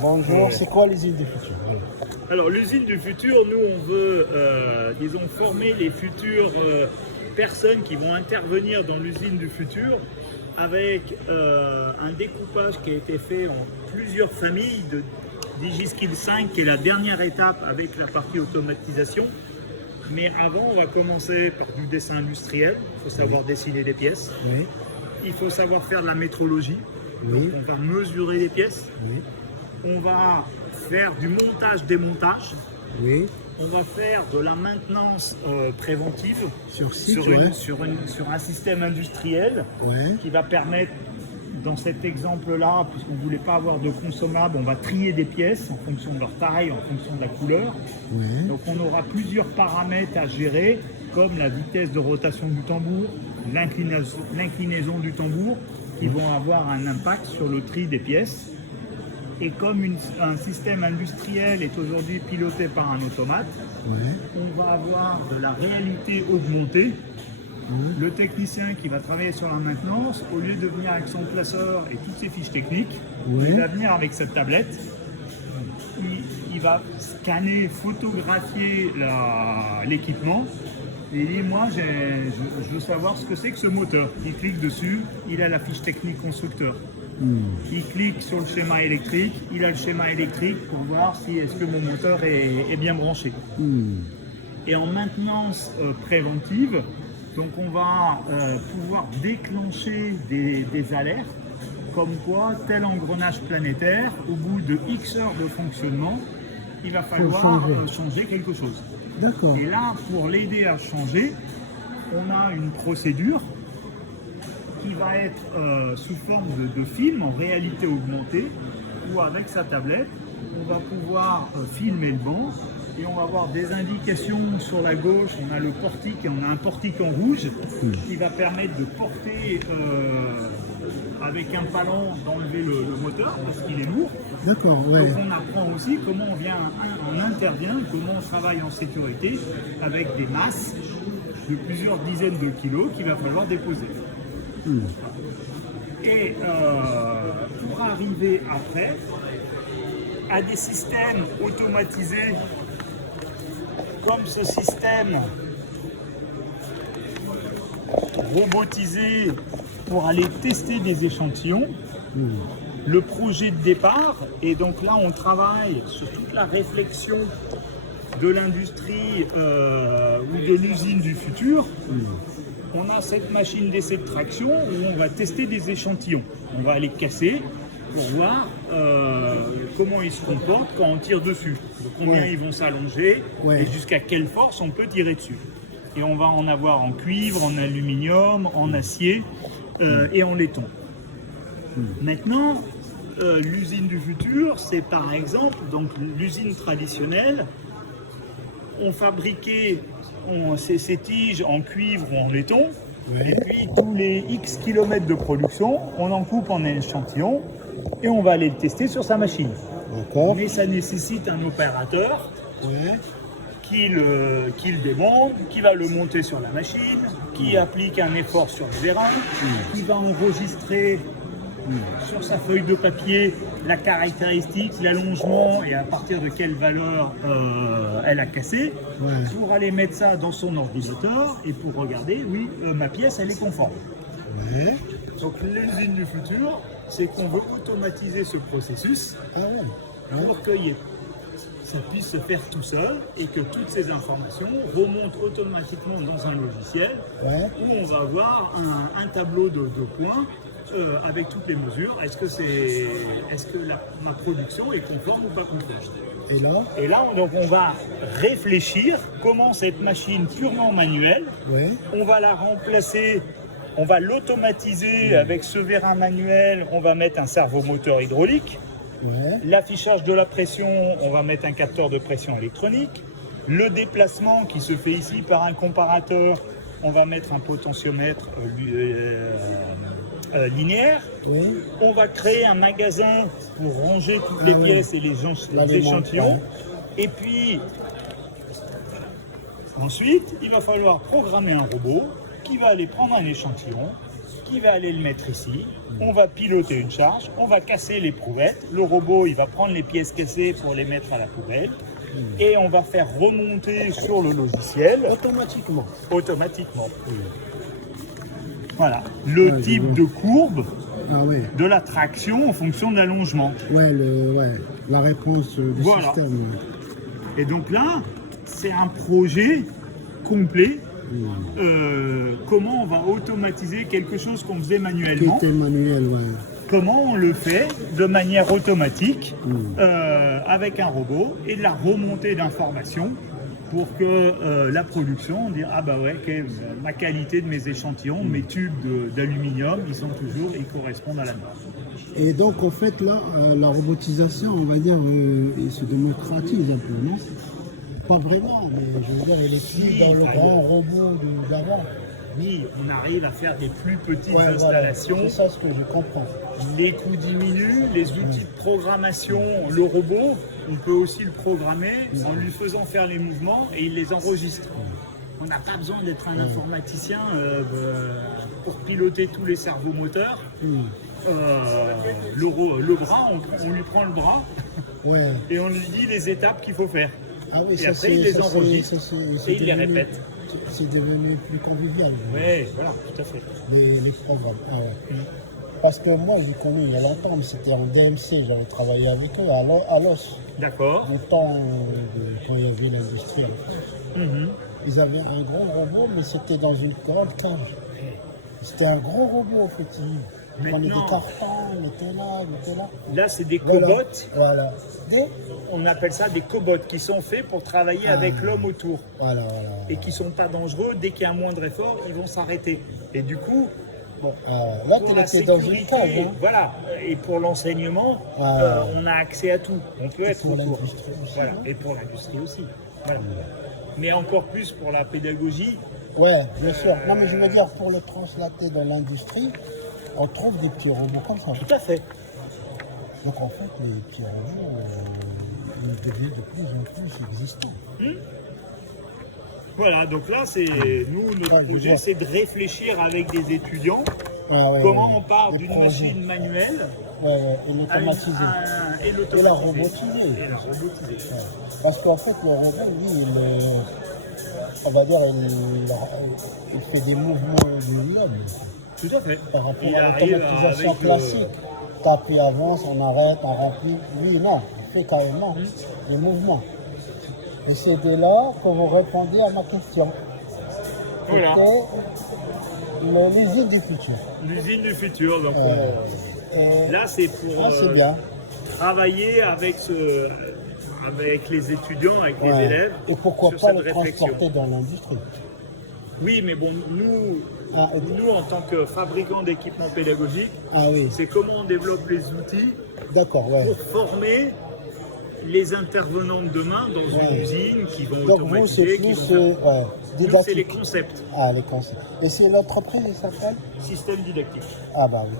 Bonjour, c'est quoi l'usine du futur? Voilà. Alors l'usine du futur, nous on veut, disons, former les futures personnes qui vont intervenir dans l'usine du futur avec un découpage qui a été fait en plusieurs familles de DigiSkill 5 qui est la dernière étape avec la partie automatisation. Mais avant, on va commencer par du dessin industriel. Il faut savoir dessiner des pièces. Oui, Il faut savoir faire de la métrologie. oui, On va mesurer les pièces. oui, On va faire du montage-démontage. oui. On va faire de la maintenance préventive Sur site, sur un système industriel ouais. qui va permettre, dans cet exemple-là, puisqu'on ne voulait pas avoir de consommables, on va trier des pièces en fonction de leur taille, en fonction de la couleur. Ouais. Donc on aura plusieurs paramètres à gérer, comme la vitesse de rotation du tambour, l'inclinaison du tambour, qui vont avoir un impact sur le tri des pièces. Et comme un système industriel est aujourd'hui piloté par un automate, Ouais. on va avoir de la réalité augmentée. Le technicien qui va travailler sur la maintenance, au lieu de venir avec son classeur et toutes ses fiches techniques, Oui. il va venir avec cette tablette. Il va scanner, photographier l'équipement. Et il dit, moi, je veux savoir ce que c'est que ce moteur. Il clique dessus, il a la fiche technique constructeur. Il clique sur le schéma électrique, il a le schéma électrique pour voir si est-ce que mon moteur est bien branché. Et en maintenance préventive, donc on va pouvoir déclencher des alertes comme quoi tel engrenage planétaire, au bout de X heures de fonctionnement, il va falloir changer quelque chose. D'accord. Et là, pour l'aider à changer, on a une procédure qui va être sous forme de film en réalité augmentée, où avec sa tablette, on va pouvoir filmer le banc et on va avoir des indications sur la gauche. On a le portique et on a un portique en rouge qui va permettre de porter avec un palan d'enlever le moteur parce qu'il est lourd. D'accord, ouais. Donc on apprend aussi comment on intervient, comment on travaille en sécurité avec des masses de plusieurs dizaines de kilos qu'il va falloir déposer. Et pour arriver après à des systèmes automatisés comme ce système robotisé pour aller tester des échantillons, le projet de départ, et donc là on travaille sur toute la réflexion de l'industrie ou de l'usine du futur. On a cette machine d'essai de traction où on va tester des échantillons. On va les casser pour voir comment ils se comportent quand on tire dessus. Donc, combien ils vont s'allonger et jusqu'à quelle force on peut tirer dessus. Et on va en avoir en cuivre, en aluminium, en acier et en laiton. Maintenant, l'usine du futur, c'est par exemple donc l'usine traditionnelle. On fabriquait ces tiges en cuivre ou en laiton, et puis tous les X kilomètres de production, on en coupe en échantillons et on va aller le tester sur sa machine. D'accord. Mais ça nécessite un opérateur qui le démonte, qui va le monter sur la machine, qui applique un effort sur le vérin, qui va enregistrer sur sa feuille de papier la caractéristique, l'allongement et à partir de quelle valeur elle a cassé, pour aller mettre ça dans son ordinateur et pour regarder, oui, ma pièce elle est conforme. Donc l'usine du futur, c'est qu'on veut automatiser ce processus pour que ça puisse se faire tout seul et que toutes ces informations remontent automatiquement dans un logiciel où on va avoir un tableau de points avec toutes les mesures. Est-ce que ma production est conforme ou pas conforme? Et là, donc, on va réfléchir comment cette machine purement manuelle, on va la remplacer, on va l'automatiser avec ce vérin manuel, on va mettre un servomoteur hydraulique. L'affichage de la pression, on va mettre un capteur de pression électronique. Le déplacement qui se fait ici par un comparateur, on va mettre un potentiomètre linéaire. On va créer un magasin pour ranger toutes les pièces et les échantillons. Et puis, ensuite, il va falloir programmer un robot qui va aller prendre un échantillon, qui va aller le mettre ici. On va piloter une charge, on va casser l'éprouvettes. Le robot, il va prendre les pièces cassées pour les mettre à la poubelle. Et on va faire remonter sur le logiciel Automatiquement. automatiquement. Voilà, le Ouais, type je vois. de courbe Ah ouais. de la traction en fonction de l'allongement. Ouais, la réponse du Voilà. système. Et donc là, c'est un projet complet. Comment on va automatiser quelque chose qu'on faisait Qui manuellement. était manuel, ouais. Comment on le fait de manière automatique avec un robot et de la remontée d'informations pour que la production, on dit ah bah ouais, ok, ma qualité de mes échantillons, mes tubes d'aluminium, ils correspondent à la norme. Et donc, en fait, là, la robotisation, on va dire, il se démocratise un peu, non? Pas vraiment, mais je veux dire, elle est plus Si, dans le par grand exemple. robot d'avant. Oui, on arrive à faire des plus petites Ouais, voilà. installations. C'est ça ce que je comprends. Les coûts diminuent, les outils de programmation, le robot, on peut aussi le programmer en lui faisant faire les mouvements et il les enregistre. On n'a pas besoin d'être un informaticien pour piloter tous les cerveaux moteurs. Le bras, on lui prend le bras Ouais. et on lui dit les étapes qu'il faut faire. Ah oui, Et ça après, il les ça, enregistre c'est et il les devenu- répète. C'est devenu plus convivial, Oui, voilà, tout à fait. les programmes. Ah ouais. Parce que moi, j'ai connu il y a longtemps, mais c'était en DMC, j'avais travaillé avec eux à l'os. D'accord. Au temps quand il y avait l'industrie. En fait. Ils avaient un gros robot, mais c'était dans une grande cage. C'était un gros robot, effectivement. On prenait des Maintenant- cartons, on était là, on était là. Là, c'est des Voilà. cobots. Voilà. On appelle ça des cobots qui sont faits pour travailler avec l'homme autour Voilà. et qui sont pas dangereux. Dès qu'il y a un moindre effort, ils vont s'arrêter. Et du coup, bon, Là, pour tu la étais dans une sécurité, cage. Hein. voilà. Et pour l'enseignement, on a accès à tout. On peut être pour au cours. l'industrie aussi, Voilà. hein. Et pour l'industrie aussi. Voilà. Mais encore plus pour la pédagogie. Ouais, bien sûr. Non, mais je veux dire, pour le translater dans l'industrie, on trouve des petits robots comme ça. Tout à fait. Donc, en fait, les petits robots, ils deviennent de plus en plus existants. Voilà, donc là, c'est nous, notre Ouais, je projet, vois. c'est de réfléchir avec des étudiants Ah, ouais, comment ouais, on part les d'une projets. machine manuelle Ouais, et à l'automatiser. et l'automatiser. Et la robotiser. Et la robotiser. Ouais. Parce qu'en fait, le robot, lui, on va dire, il fait des mouvements de l'homme Tout à fait. par rapport Il à arrive l'automatisation avec classique. T'appuies, avance, on arrête, on remplit. Lui, non, il fait carrément des mouvements. Et c'est de là que vous répondez à ma question. Voilà. C'était l'usine du futur. L'usine du futur. Donc Et- là, c'est pour c'est bien. travailler avec les étudiants, avec les Ouais. élèves. Et pourquoi sur pas cette le réflexion. transporter dans l'industrie. Oui, mais bon, nous, en tant que fabricants d'équipements pédagogiques, Ah oui, c'est comment on développe les outils d'accord, ouais. pour former les intervenants de demain dans une Ouais. usine qui vont Donc vous, c'est automatiser, qui plus vont faire... ouais, Nous, c'est les didactique. concepts, Ah, les concepts. Et c'est l'entreprise, elle s'appelle? système didactique. Ah bah oui.